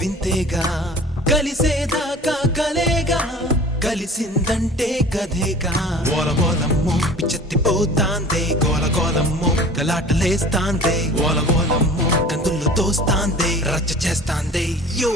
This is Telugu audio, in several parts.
వింతేగా కలిసేదాకా కలేగా కలిసిందంటే కథేగా ఓలగోలమ్ము పిచ్చెత్తిపోతాందే గోలగోలమ్ము గలాటలేస్తాందే ఓలగోలమ్ము కందుల్లో తోస్తాందే రచ్చ చేస్తాందే యో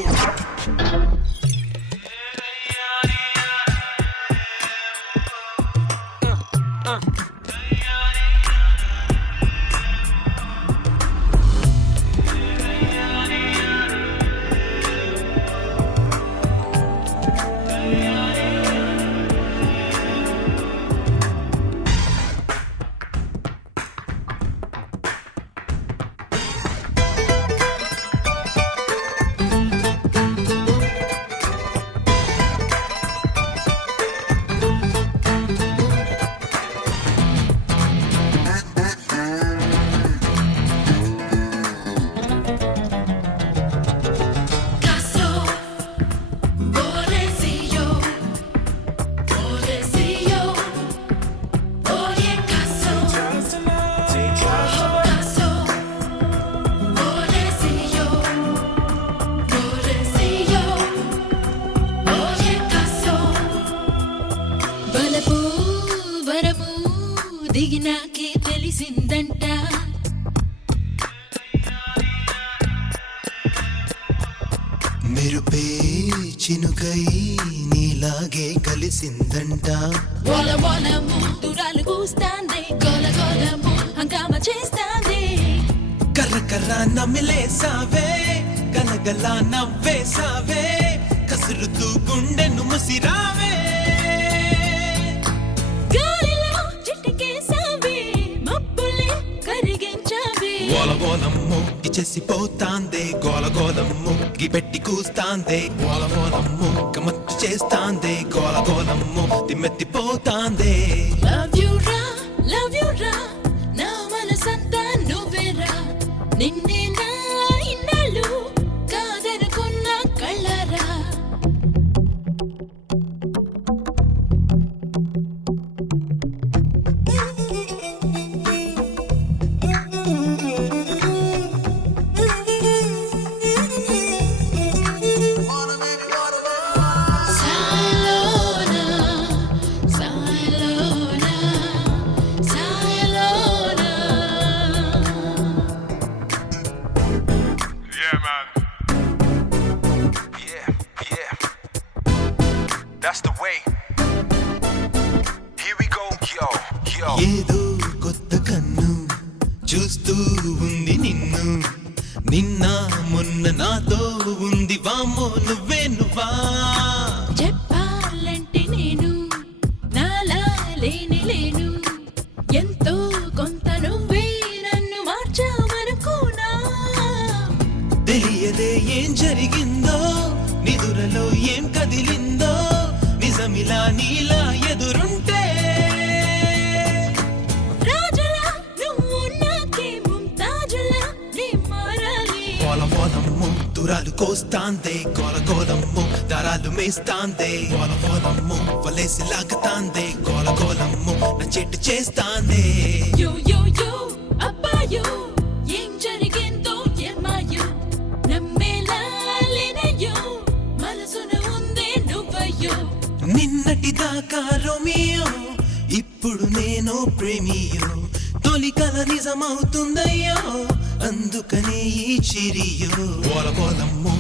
దిగినాకే తెలిసిందంట మెరుపే చినుకై నీలాగే కలిసిందంట వల వలము దురాలు కూస్తాందే గోల గోలము హంగామా చేస్తాందే కర్ర కర్ర నమిలేసావే గలగల నవ్వేసావే కసురుతూ గుండెను ముసిరావే గోలగోలమ్ము గిచెసిపోతాందే గోలగోలమ్ము గిపెట్టి కూస్తాందే గోలగోలమ్ము గమత్తు చేస్తాందే గోలగోలమ్ము తిమ్మెత్తిపోతాందే లవ్ యు రా నా మనసంతా నువ్వేరా నిన్నే నా ఇన్నాళ్ళు కాదనుకున్న కళ్ళరా That's the way. Here we go, yo, yo. ఏదో కొత్త కన్ను చూస్తూ ఉంది నిన్ను నిన్న మొన్న నాతో ఉంది వామ్మో నువ్వే నువ్వా చెప్పాలంటే నేను నాలా లేను ఎంతో కొంత నువ్వే నన్ను మార్చావనుకున్నా తెలియదే ఏం జరిగిందో నిదురలో ఏం కదిలిందో నిజమిలా నీలా ఎదురుంటే రాజులా నువ్వు నాకే ముంతాజులా నీ మారాలి గోలగోలమ్ము దురాలు కోస్తాందే గోలగోలమ్ము దారాలు మేస్తాందే గోలగోలమ్ము వలేసి లాగుతాందే గోలగోలమ్ము నా చెట్టు చేస్తాందే యో యో యో అబ్బాయో ఏం జరిగిందో ఏమాయో నమ్మేలా లేనయ్యో మనసున ఉందే నువ్వయ్యో నిన్నటి దాకా రోమియో ఇప్పుడు నేను ప్రేమియో తొలి కల నిజమవుతుందయ్యో అందుకనే ఈ చిరియో గోలగోలమ్ము